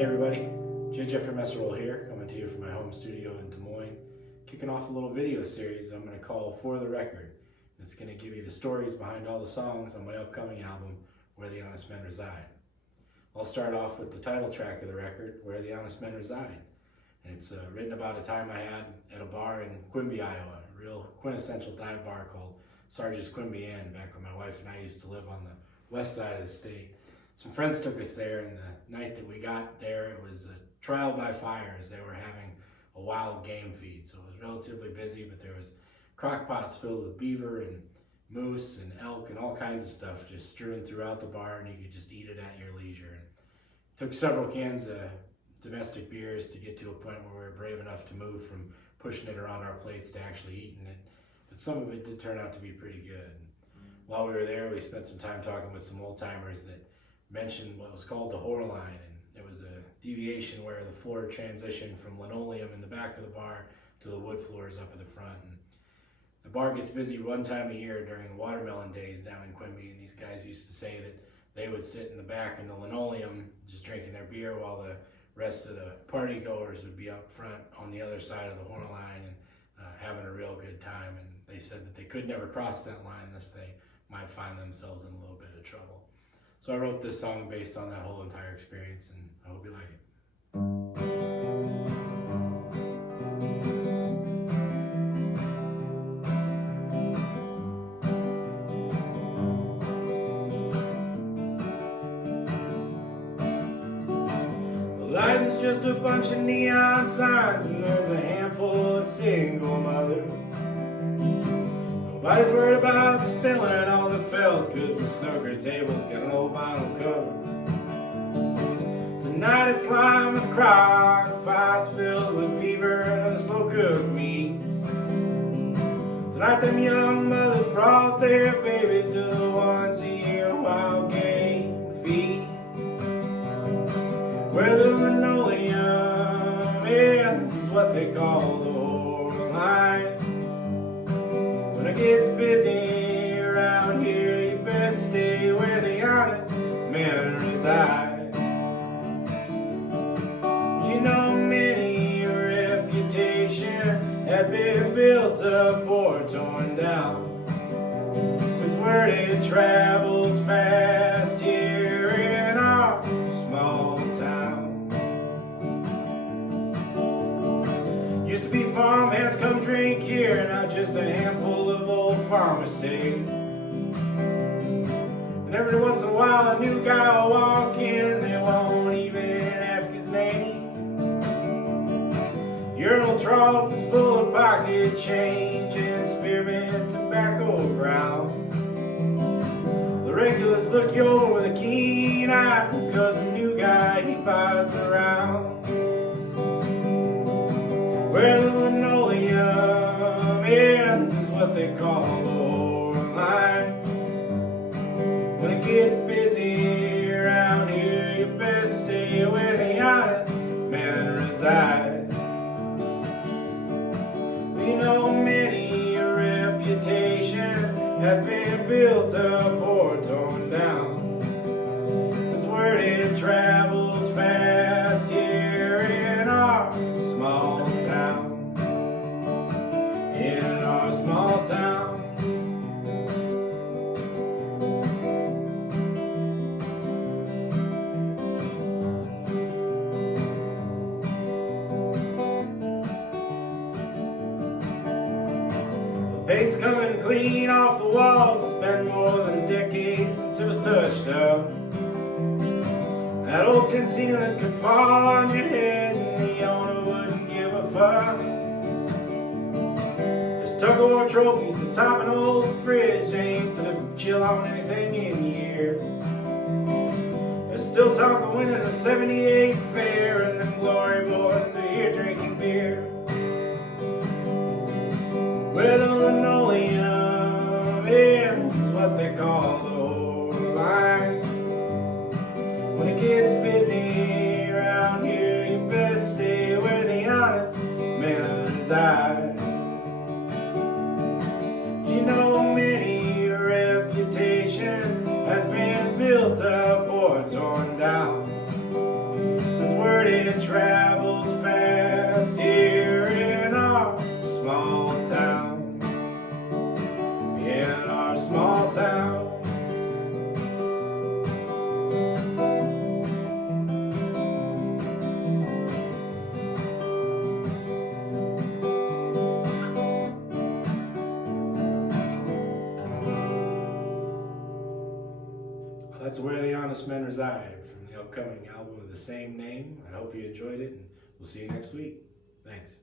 Hey everybody, JJ from Messerol here, coming to you from my home studio in Des Moines, kicking off a little video series that I'm going to call For the Record. It's going to give you the stories behind all the songs on my upcoming album, Where the Honest Men Reside. I'll start off with the title track of the record, Where the Honest Men Reside. And it's written about a time I had at a bar in Quimby, Iowa, a real quintessential dive bar called Sarge's Quimby Inn, back when my wife and I used to live on the west side of the state. Some friends took us there, and the night that we got there, it was a trial by fire as they were having a wild game feed. So it was relatively busy, but there was crock pots filled with beaver and moose and elk and all kinds of stuff just strewn throughout the bar, and you could just eat it at your leisure. And it took several cans of domestic beers to get to a point where we were brave enough to move from pushing it around our plates to actually eating it. But some of it did turn out to be pretty good. While we were there, we spent some time talking with some old timers that mentioned what was called the whore line, and it was a deviation where the floor transitioned from linoleum in the back of the bar to the wood floors up at the front. And the bar gets busy one time a year during the watermelon days down in Quimby, and these guys used to say that they would sit in the back in the linoleum just drinking their beer while the rest of the party goers would be up front on the other side of the whore line and having a real good time. And they said that they could never cross that line unless they might find themselves in a little bit of trouble. So I wrote this song based on that whole entire experience, and I hope you like it. Life is just a bunch of neon signs, and there's a handful of single mothers. Nobody's worried about spilling on the felt, cause the snooker table's got an old vinyl cover. Tonight it's lined with crock pots filled with beaver and slow-cooked meats. Tonight them young mothers brought their babies to the once-a-year wild game feed, where the linoleum ends is what they call the whore line. When it gets busy around here, you best stay where the honest men reside. You know many a reputation had been built up or torn down, 'cause word it travels fast here in our small town. Used to be farmhands come drink here, now just a handful of old farm estates. And every once in a while a new guy will walk in, they won't even ask his name. Urinal trough is full of pocket change and spearmint tobacco ground. The regulars look you over with a keen eye, because a new guy he buys around. Where the linoleum ends is what they call the whore line. When it gets busy around here, you best stay where the honest men reside. We know many a reputation has been built up or torn down, 'cause word it travels fast here in our small town. In our small town. Paint's coming clean off the walls. It's been more than a decade since it was touched up. That old tin ceiling could fall on your head and the owner wouldn't give a fuck. There's tug-of-war trophies atop an old fridge. They ain't put a chill on anything in years. There's still talk of winning the '78 fair, and them glory boys are here drinking beer. Where the linoleum ends is what they call the whore line. When it gets busy around here, you best stay where the honest men reside. You know many a reputation has been built up or torn down, 'cause where it travels fast here in our small town. In our small town. That's Where the Honest Men Reside from the upcoming album of the same name. I hope you enjoyed it, and we'll see you next week. Thanks.